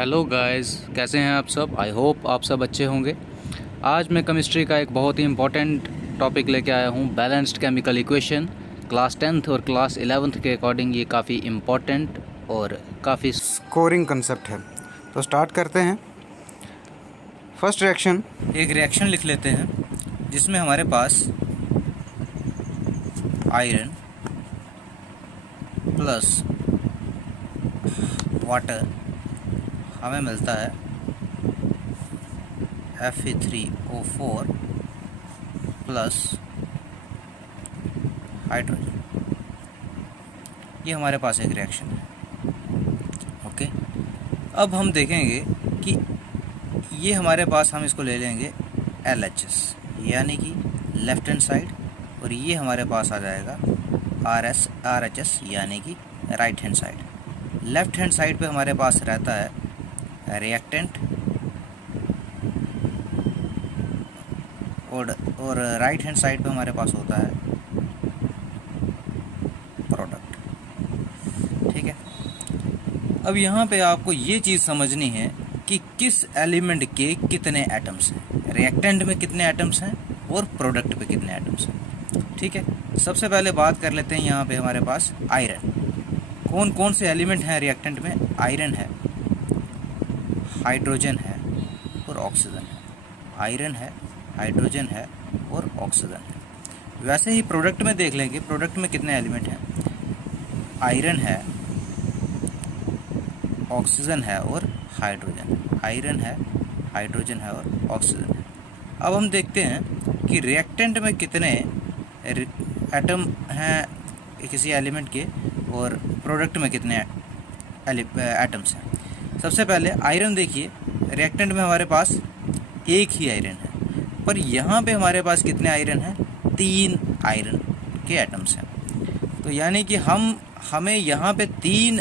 Hello guys, कैसे हैं आप सब। आई होप आप सब अच्छे होंगे। आज मैं केमिस्ट्री का एक बहुत ही इम्पोर्टेंट टॉपिक लेके आया हूँ, balanced chemical equation. Class 10th और क्लास 11th के अकॉर्डिंग ये काफ़ी इम्पोर्टेंट और काफ़ी स्कोरिंग कंसेप्ट है। तो स्टार्ट करते हैं। फर्स्ट रिएक्शन, एक रिएक्शन लिख लेते हैं जिसमें हमारे पास आयरन प्लस वाटर हमें मिलता है Fe3O4 प्लस हाइड्रोजन। ये हमारे पास एक रिएक्शन है। ओके, अब हम देखेंगे कि ये हमारे पास, हम इसको ले लेंगे LHS यानी कि लेफ्ट हैंड साइड, और ये हमारे पास आ जाएगा RHS यानी कि right hand side. Left hand side पे हमारे पास रहता है रिएक्टेंट और राइट हैंड साइड पे हमारे पास होता है प्रोडक्ट। ठीक है, अब यहाँ पे आपको ये चीज़ समझनी है कि किस एलिमेंट के कितने एटम्स हैं, रिएक्टेंट में कितने एटम्स हैं और प्रोडक्ट पे कितने एटम्स हैं। ठीक है, सबसे पहले बात कर लेते हैं यहाँ पे हमारे पास आयरन। कौन कौन से एलिमेंट हैं रिएक्टेंट में? आयरन है, हाइड्रोजन है और ऑक्सीजन है। आयरन है, हाइड्रोजन है और ऑक्सीजन है। वैसे ही प्रोडक्ट में देख लेंगे, प्रोडक्ट में कितने एलिमेंट हैं। आयरन है, ऑक्सीजन है और हाइड्रोजन है। आयरन है, हाइड्रोजन है और ऑक्सीजन है। अब हम देखते हैं कि रिएक्टेंट में कितने एटम हैं किसी एलिमेंट के और प्रोडक्ट में कितने एटम्स हैं। सबसे पहले आयरन देखिए, रिएक्टेंट में हमारे पास एक ही आयरन है, पर यहाँ पे हमारे पास कितने आयरन हैं? 3 आयरन के एटम्स हैं। तो यानी कि हमें यहाँ पे 3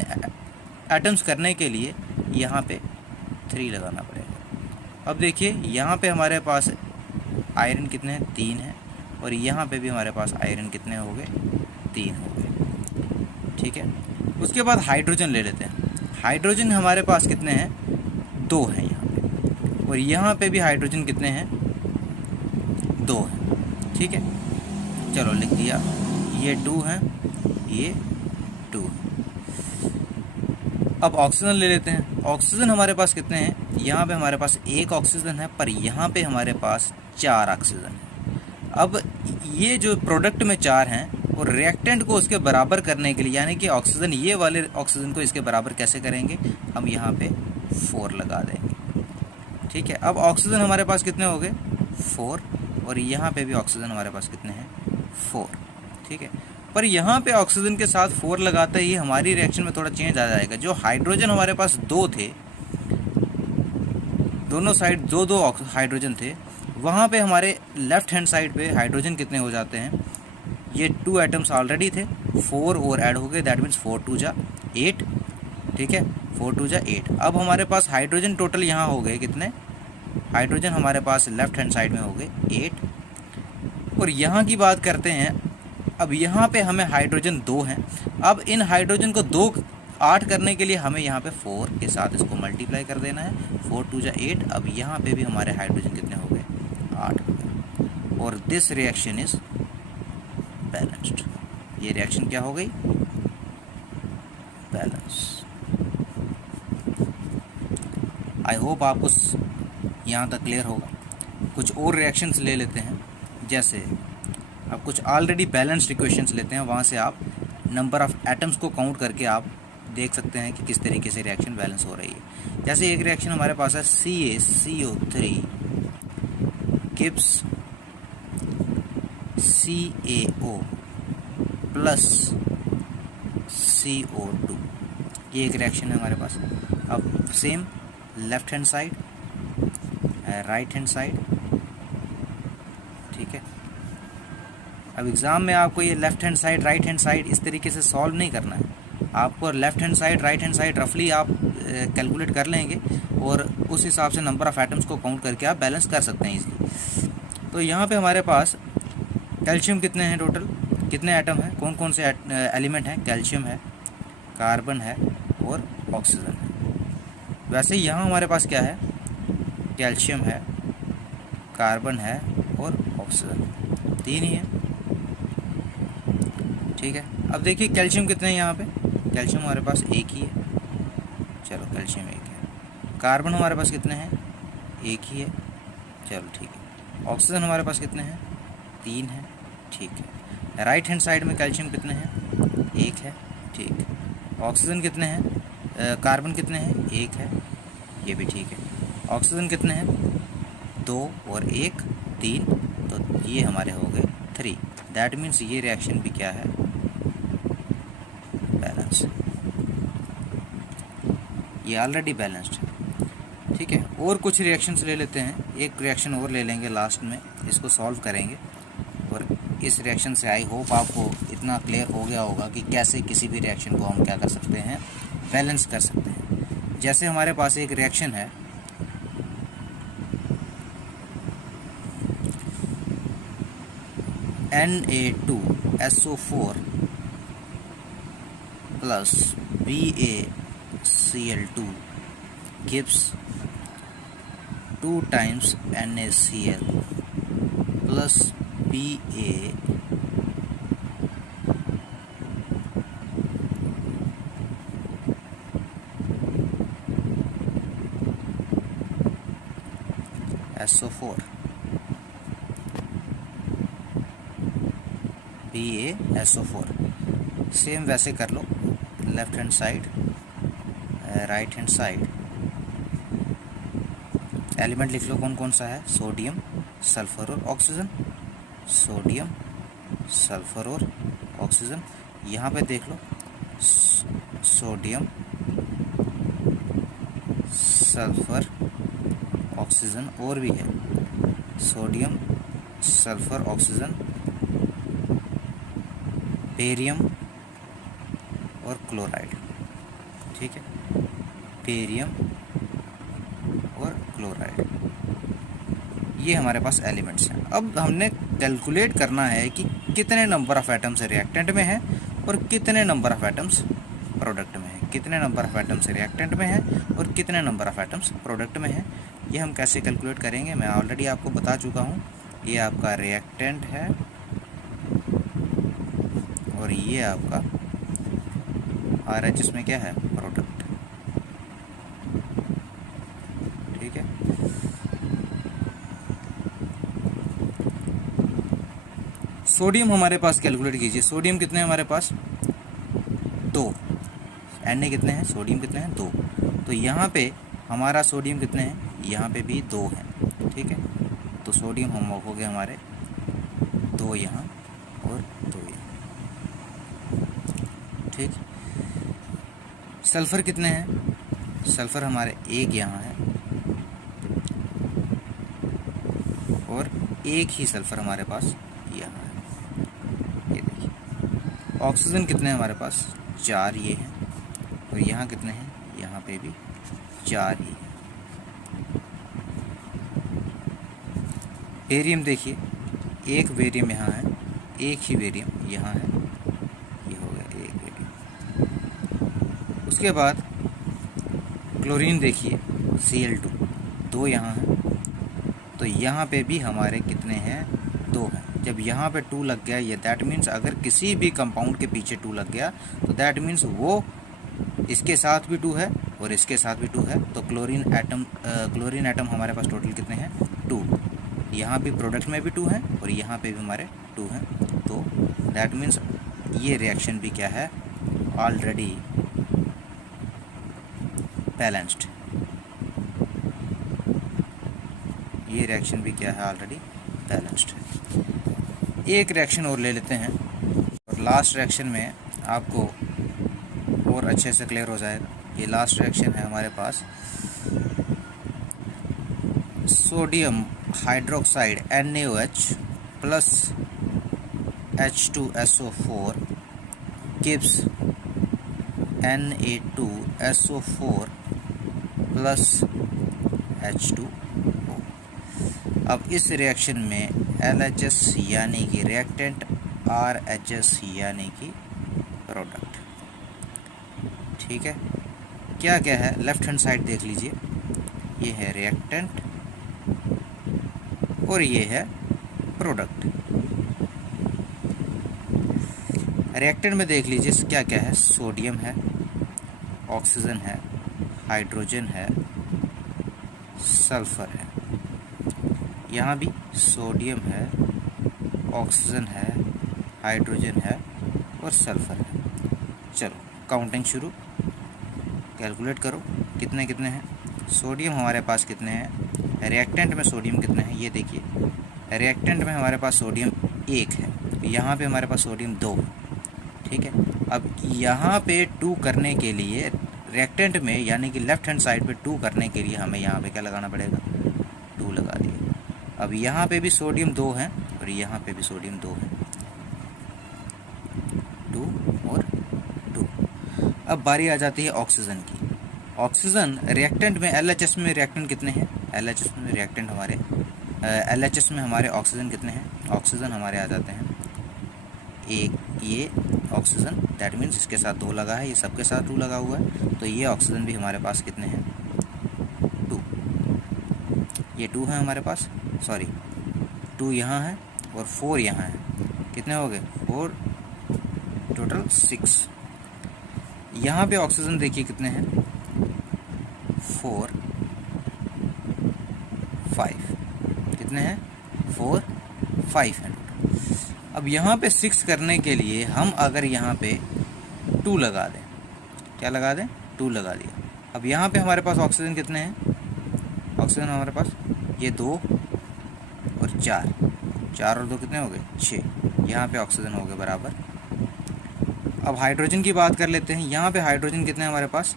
एटम्स करने के लिए यहाँ पे 3 लगाना पड़ेगा। अब देखिए यहाँ पे हमारे पास आयरन कितने हैं? 3 हैं, और यहाँ पे भी हमारे पास आयरन कितने हो गए? 3 हो गए। ठीक है, उसके बाद हाइड्रोजन ले लेते हैं। हाइड्रोजन हमारे पास कितने हैं? 2 हैं यहाँ पे, और यहाँ पे भी हाइड्रोजन कितने हैं? 2 हैं। ठीक है, चलो लिख दिया, ये 2 हैं, ये 2 हैं। अब ऑक्सीजन ले लेते हैं। ऑक्सीजन हमारे पास कितने हैं? यहाँ पे हमारे पास 1 ऑक्सीजन है, पर यहाँ पे हमारे पास 4 ऑक्सीजन है। अब ये जो प्रोडक्ट में 4 हैं, और रिएक्टेंट को उसके बराबर करने के लिए, यानी कि ऑक्सीजन, ये वाले ऑक्सीजन को इसके बराबर कैसे करेंगे? हम यहाँ पे 4 लगा देंगे। ठीक है, अब ऑक्सीजन हमारे पास कितने हो गए? 4, और यहाँ पे भी ऑक्सीजन हमारे पास कितने हैं? 4। ठीक है, पर यहाँ पे ऑक्सीजन के साथ 4 लगाते ही हमारी रिएक्शन में थोड़ा चेंज आ जाएगा। जो हाइड्रोजन हमारे पास 2 थे, दोनों साइड 2-2 हाइड्रोजन थे, वहाँ पे हमारे लेफ्ट हैंड साइड पे हाइड्रोजन कितने हो जाते हैं? ये 2 एटम्स ऑलरेडी थे, 4 और ऐड हो गए, दैट मीन्स 4 2 जा 8। ठीक है, 4 2 जा 8। अब हमारे पास हाइड्रोजन टोटल यहाँ हो गए कितने? हाइड्रोजन हमारे पास लेफ्ट हैंड साइड में हो गए 8। और यहाँ की बात करते हैं, अब यहाँ पे हमें हाइड्रोजन 2 हैं। अब इन हाइड्रोजन को 8 करने के लिए हमें यहाँ पे 4 के साथ इसको मल्टीप्लाई कर देना है। 4 2 जा 8। अब यहाँ पे भी हमारे हाइड्रोजन कितने हो गए? 8 हो गए। और दिस रिएक्शन इज बैलेंस्ड। ये रिएक्शन क्या हो गई? बैलेंस। आई होप आपको यहाँ तक क्लियर होगा। कुछ और रिएक्शंस ले लेते हैं, जैसे अब कुछ ऑलरेडी बैलेंस्ड इक्वेशंस लेते हैं, वहाँ से आप नंबर ऑफ एटम्स को काउंट करके आप देख सकते हैं कि किस तरीके से रिएक्शन बैलेंस हो रही है। जैसे एक रिएक्शन हमारे पास है CaCO3 gives CaO plus CO2। ये एक रिएक्शन है हमारे पास। अब same left hand side, right hand side. ठीक है, अब एग्ज़ाम में आपको ये left hand side, right hand side इस तरीके से सॉल्व नहीं करना है। आपको left hand side, right hand side रफली आप कैलकुलेट कर लेंगे, और उस हिसाब से नंबर ऑफ़ एटम्स को काउंट करके आप बैलेंस कर सकते हैं इजीली। तो यहाँ पे हमारे पास कैल्शियम कितने हैं टोटल? कितने एटम हैं? कौन कौन से एलिमेंट हैं? कैल्शियम है, कार्बन है और ऑक्सीजन है। वैसे यहाँ हमारे पास क्या है, कैल्शियम है, कार्बन है और ऑक्सीजन, 3 ही है। ठीक है, अब देखिए कैल्शियम कितने हैं यहाँ पे, कैल्शियम हमारे पास 1 ही है, चलो कैल्शियम 1 है। कार्बन हमारे पास कितने हैं, 1 ही है, चलो ठीक है। ऑक्सीजन हमारे पास कितने हैं, 3 है, ठीक है। राइट हैंड साइड में कैल्शियम कितने हैं, 1 है, ठीक है। ऑक्सीजन कितने हैं, कार्बन कितने हैं, 1 है, ये भी ठीक है। ऑक्सीजन कितने हैं, 2 और 1 3, तो ये हमारे हो गए 3। दैट मीन्स ये रिएक्शन भी क्या है, बैलेंस, ये ऑलरेडी बैलेंस्ड है। ठीक है, और कुछ रिएक्शंस ले लेते हैं, एक रिएक्शन और ले लेंगे लास्ट में, इसको सॉल्व करेंगे। और इस रिएक्शन से आई होप आपको इतना क्लियर हो गया होगा कि कैसे किसी भी रिएक्शन को हम क्या कर सकते हैं, बैलेंस कर सकते हैं। जैसे हमारे पास एक रिएक्शन है Na2SO4 plus BaCl2 gives 2 times NaCl plus BaSO4 BaSO4 same वैसे कर लो, left hand side right hand side. Element लिख लो कौन कौन सा है, सोडियम, सल्फर और ऑक्सीजन, सोडियम, सल्फर और ऑक्सीजन। यहाँ पे देख लो, सोडियम, सल्फर, ऑक्सीजन, और भी है सोडियम, सल्फर, ऑक्सीजन, बेरियम और क्लोराइड। ठीक है, बेरियम और क्लोराइड, ये हमारे पास एलिमेंट्स हैं। अब हमने कैलकुलेट करना है कि कितने नंबर ऑफ एटम्स रिएक्टेंट में है और कितने नंबर ऑफ एटम्स प्रोडक्ट में है, कितने नंबर ऑफ एटम्स रिएक्टेंट में है और कितने नंबर ऑफ एटम्स प्रोडक्ट में है। ये हम कैसे कैलकुलेट करेंगे, मैं ऑलरेडी आपको बता चुका हूँ। ये आपका रिएक्टेंट है और ये आपका RH इसमें क्या है, प्रोडक्ट। ठीक है, सोडियम हमारे पास कैलकुलेट कीजिए। सोडियम कितने हैं हमारे पास, 2। Na कितने हैं, सोडियम कितने हैं, 2। तो यहाँ पे हमारा सोडियम कितने हैं, यहाँ पे भी 2 हैं। ठीक है, तो सोडियम हम हो गए हमारे 2 यहाँ और 2 यहाँ। ठीक, सल्फ़र कितने हैं, सल्फ़र हमारे 1 यहाँ है और 1 ही सल्फ़र हमारे पास यहाँ है, ये देखिए। ऑक्सीजन कितने हैं हमारे पास, 4 ये हैं और यहाँ कितने हैं, यहाँ पे भी 4 ही है। बेरियम देखिए, 1 बेरियम यहाँ है, 1 ही बेरियम यहाँ है, ये हो गया 1 बेरियम। उसके बाद क्लोरीन देखिए, Cl2, 2 यहाँ है, तो यहाँ पे भी हमारे कितने हैं, 2 हैं। जब यहाँ पे 2 लग गया, ये दैट मीन्स अगर किसी भी कंपाउंड के पीछे 2 लग गया तो दैट मीन्स वो इसके साथ भी 2 है और इसके साथ भी 2 है। तो क्लोरीन एटम हमारे पास टोटल कितने हैं, 2। यहाँ भी प्रोडक्ट में भी 2 हैं और यहाँ पे भी हमारे 2 हैं। तो दैट मीन्स ये रिएक्शन भी क्या है, ऑलरेडी बैलेंस्ड। ये रिएक्शन भी क्या है, ऑलरेडी बैलेंस्ड है। एक रिएक्शन और ले लेते हैं और लास्ट रिएक्शन में आपको और अच्छे से क्लियर हो जाएगा। ये लास्ट रिएक्शन है हमारे पास, sodium hydroxide NaOH plus H2SO4 gives Na2SO4 plus H2O। अब इस रिएक्शन में LHS यानी कि रिएक्टेंट, RHS यानी कि प्रोडक्ट। ठीक है, क्या क्या है, लेफ्ट हैंड साइड देख लीजिए, ये है रिएक्टेंट और ये है प्रोडक्ट। रिएक्टेंट में देख लीजिए क्या क्या है, सोडियम है, ऑक्सीजन है, हाइड्रोजन है, सल्फर है। यहाँ भी सोडियम है, ऑक्सीजन है, हाइड्रोजन है और सल्फर है। चलो काउंटिंग शुरू, कैलकुलेट करो कितने कितने हैं। सोडियम हमारे पास कितने हैं, रिएक्टेंट में सोडियम कितने हैं, ये देखिए रिएक्टेंट में हमारे पास सोडियम 1 है, यहाँ पे हमारे पास सोडियम 2 है। ठीक है, अब यहाँ पे 2 करने के लिए रिएक्टेंट में यानी कि लेफ्ट हैंड साइड पे 2 करने के लिए हमें यहाँ पे क्या लगाना पड़ेगा, 2 लगा दिए। अब यहाँ पे भी सोडियम 2 है और यहाँ पे भी सोडियम 2 है, 2 और 2। अब बारी आ जाती है ऑक्सीजन की। ऑक्सीजन रिएक्टेंट में LHS में रिएक्टेंट कितने हैं, LHS में रिएक्टेंट हमारे LHS में हमारे ऑक्सीजन कितने हैं, ऑक्सीजन हमारे आ जाते हैं एक, ये ऑक्सीजन दैट मीन्स इसके साथ 2 लगा है, ये सबके साथ 2 लगा हुआ है, तो ये ऑक्सीजन भी हमारे पास कितने हैं, 2। ये 2 है हमारे पास, सॉरी 2 यहाँ है और 4 यहाँ है, कितने हो गए 4, टोटल 6। यहाँ पे ऑक्सीजन देखिए कितने हैं, 4, 5, कितने हैं 4, 5 हैं। अब यहाँ पे 6 करने के लिए हम अगर यहाँ पे 2 लगा दें, क्या लगा दें, 2 लगा दिया। अब यहाँ पे हमारे पास ऑक्सीजन कितने हैं, ऑक्सीजन हमारे पास ये 2 और 4, 4 और 2 कितने हो गए 6, यहाँ पे ऑक्सीजन हो गए बराबर। अब हाइड्रोजन की बात कर लेते हैं, यहाँ पे हाइड्रोजन कितने हैं हमारे पास,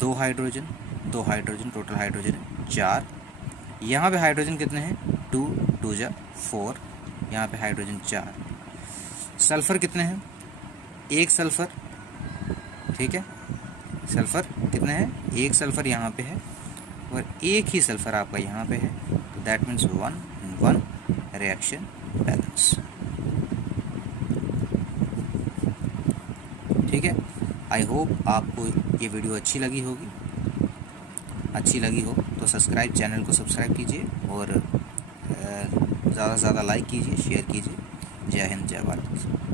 2 हाइड्रोजन, 2 हाइड्रोजन, टोटल हाइड्रोजन 4। यहाँ पे हाइड्रोजन कितने हैं, 2, 2 जा 4, यहाँ पे हाइड्रोजन 4। सल्फ़र कितने हैं, 1 सल्फ़र, ठीक है, सल्फ़र कितने हैं, 1 सल्फ़र यहाँ पे है और 1 ही सल्फ़र आपका यहाँ पे है, तो दैट मीन्स 1 रिएक्शन बैलेंस। ठीक है, आई होप आपको ये वीडियो अच्छी लगी होगी, अच्छी लगी हो तो सब्सक्राइब, चैनल को सब्सक्राइब कीजिए और ज़्यादा से ज़्यादा लाइक कीजिए, शेयर कीजिए। जय हिंद, जय भारत।